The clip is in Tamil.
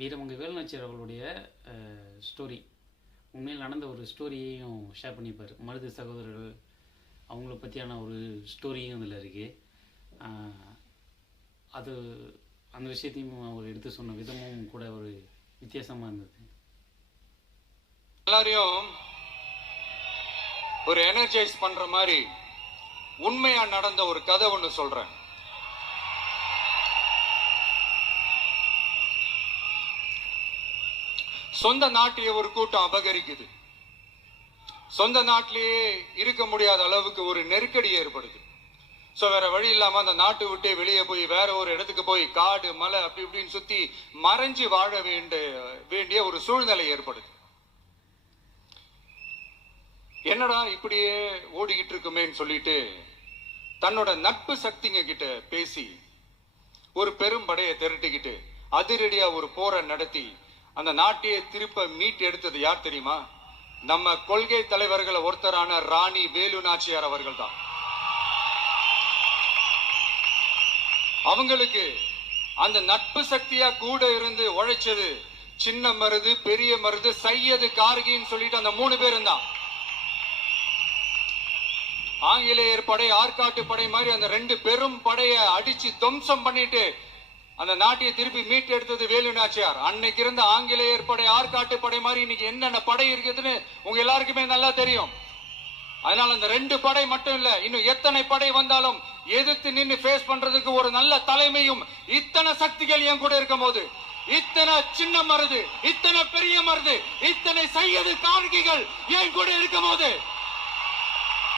வீரமங்கை வேலுநாச்சியார் அவர்களுடைய ஸ்டோரி, உண்மையில் நடந்த ஒரு ஸ்டோரியையும் ஷேர் பண்ணியிருப்பார். மருது சகோதரர்கள் அவங்கள பற்றியான ஒரு ஸ்டோரியும் இதில் இருக்குது. அது அந்த விஷயத்தையும் அவர் எடுத்து சொன்ன விதமும் கூட ஒரு வித்தியாசமாக இருந்தது. எல்லாரையும் ஒரு எனர்ஜைஸ் பண்ற மாதிரி உண்மையா நடந்த ஒரு கதை ஒன்று சொல்றேன். சொந்த நாட்டையே ஒரு கூட்டம் அபகரிக்குது. சொந்த நாட்டிலேயே இருக்க முடியாத அளவுக்கு ஒரு நெருக்கடி ஏற்படுது. சோ வேற வழி இல்லாம அந்த நாட்டை விட்டு வெளியே போய் வேற ஒரு இடத்துக்கு போய் காடு மலை அப்படி இப்படின்னு சுத்தி மறைஞ்சு வாழ வேண்டிய ஒரு சூழ்நிலை ஏற்படுது. என்னடா இப்படியே ஓடிக்கிட்டு இருக்குமேன்னு சொல்லிட்டு தன்னோட நட்பு சக்திங்க கிட்ட பேசி ஒரு பெரும் படையை திரட்டிக்கிட்டு அதிரடியா ஒரு போரை நடத்தி அந்த நாட்டையே திருப்ப மீட்டு எடுத்தது யார் தெரியுமா? நம்ம கொள்கை தலைவர்களை ஒருத்தரான ராணி வேலு நாச்சியார் அவர்கள் தான். அவங்களுக்கு அந்த நட்பு சக்தியா கூட இருந்து உழைச்சது சின்ன மருது, பெரிய மருது, சையது, கார்கின்னு சொல்லிட்டு அந்த 3 பேரும் தான். ஆங்கிலேயர் படை, ஆற்காட்டு படை மாதிரி அந்த 2 பெரும் படைய அடிச்சு துவம்சம் பண்ணிட்டு அந்த நாட்டையை திருப்பி மீட்டு எடுத்தது வேலு நாச்சியார். அன்னைக்கு இருந்த ஆங்கிலேயர் படை, ஆற்காட்டு படை மாதிரி இன்னைக்கு என்னென்ன படை இருக்குதுன்னு உங்க எல்லாருக்குமே நல்லா தெரியும். அதனால அந்த 2 படை மட்டும் இல்ல, இன்னும் எத்தனை படை வந்தாலும் எதிர்த்து நின்று ஃபேஸ் பண்றதுக்கு ஒரு நல்ல தலைமையும் இத்தனை சக்திகள் என் கூட இருக்கும் போது, இத்தனை சின்ன மருது, இத்தனை பெரிய மருது, இத்தனை சையது கார்கிகள் என் கூட இருக்கும் போது